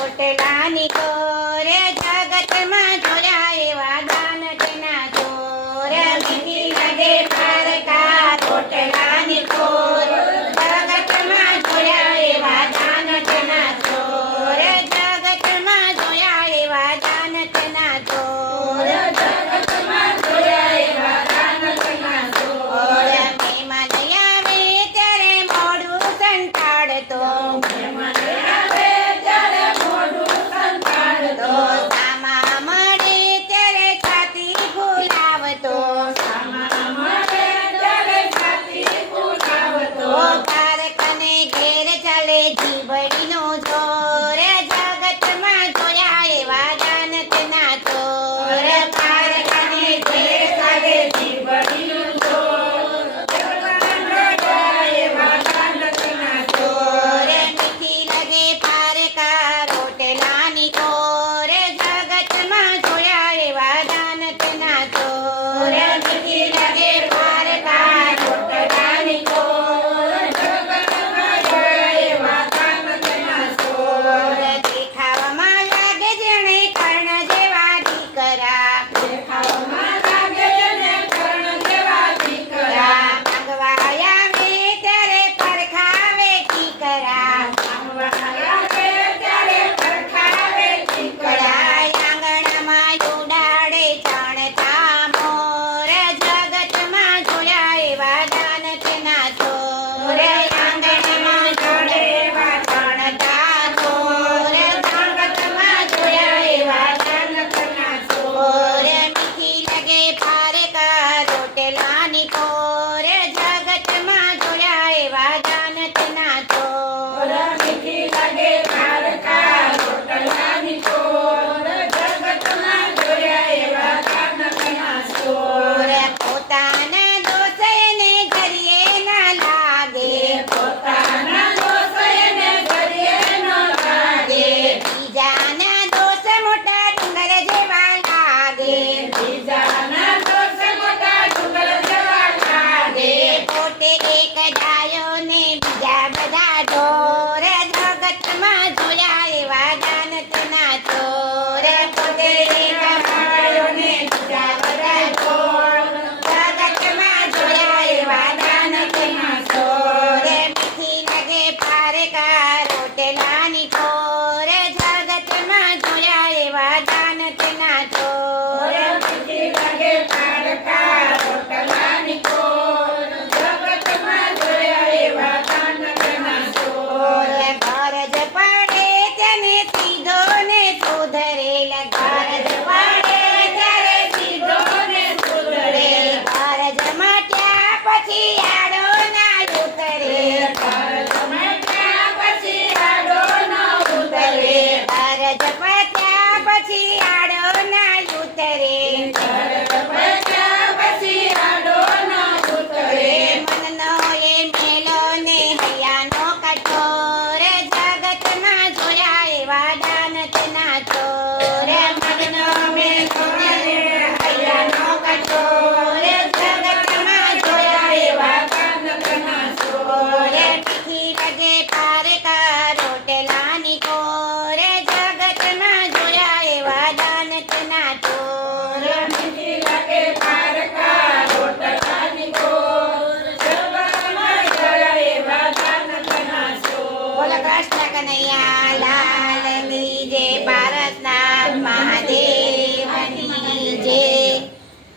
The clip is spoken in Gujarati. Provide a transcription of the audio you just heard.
રોટલાની કોર જગતમાં જોયા એવા દાન તેના ચોર મીઠી લાગે પારકા રોટલાની કોર જગતમાં જોયા એવા દાન તેના ચોર જગતમાં જોયા એવા દાન તેના ચોર જગતમાં જોયા એવા દાન તેના ચોર મહેમાન આવે ત્યારે મોઢું સંતાડતો સામા મળે ત્યારે છાતી ફૂલાવતો પારકાને ઘેર ચાલે જીવડીનો જોર જગતમાં જોયા એવા દાન તેના ચોર પારકાને ઘેર ચાલે જીવડીનો જોર મીઠી લાગે પારકા રોટલાની કોર જગતમાં જોયા એવા દાન તેના ચોર મીઠી લાગે પારકા રોટલાની કોર જગતમાં જોયા એવા દાન તેના ચોર દેખાવામાં લાગે જેણે કર્ણ જેવા દીકરા દેખાવામાં લાગે જેણે કર્ણ જેવા દીકરા માંગવા આવે ત્યારે પરખાવે દીકરા આંગણમાં ઉડાડે ચણતા મોર જગતમાં જોયા એવા દાન તેના ચોર આંગણમાં જોડે એવા ચણતા મોર જગતમાં જોયા એવા દાન તેના ચોર મીઠી લાગે પારકા રોટલાની કોર જગતમાં જોયા એવા દાન તેના ચોર મીઠી લાગે પારકા રોટલાની કોર જગતમાં જોયા એવા દાન તેના ચોર પોતાના દોષ એને ઘરીએ ના લાગે પોતાના દોષ એને ઘરીએ ન લાગે બીજાના દોષ મોટા ડુંગર જેવા લાગે બીજાના દોષ મોટા ડુંગર જેવા લાગે પોતે એક ડાયો ને બીજા બધા ઢોર જગતમાં જોયા એવા દાન તેના ચોર પોતે એક ડાયો ને બીજા બધા ઢોર જગતમાં જોયા એવા દાન તેના ચોર મીઠી લાગે પારકા રોટલાની કોર જગતમાં જોયા એવા દાન તેના ચોર મીઠી લાગે પારકા રોટલાની કોર જગતમાં જોયા એવા દાન તેના ચોર ગરજ પડે તેને સીધો ને સુધરેલ ગરજ પડે ત્યારે સીધો ને સુધરે ગરજ મટ્યા પછી આડો ના ઉતરે ગરજ મટ્યા પછી આડો ના ઉતરે ગરજ પત્યા પછી આડો ના ઉતરે ગરજ પત્યા પછી આડો ના ઉતરે મનનો એ મેલો ને હૈયાનો કઠોર જગતમાં જોયા એવા દાન તેના ચોર મનનો મેલો ને હૈયાનો કઠોર જગતમાં જોયા એવા દાન તેના ચોર મીઠી લાગે પારકા રોટલાની કોર જગતમાં જોયા એવા દાન તેના ચોર મીઠી લાગે પારકા રોટલાની કોર જગતમાં જોયા એવા દાન તેના ચોર બોલો કૃષ્ણ કનૈયા લાલ કી જય ભારતના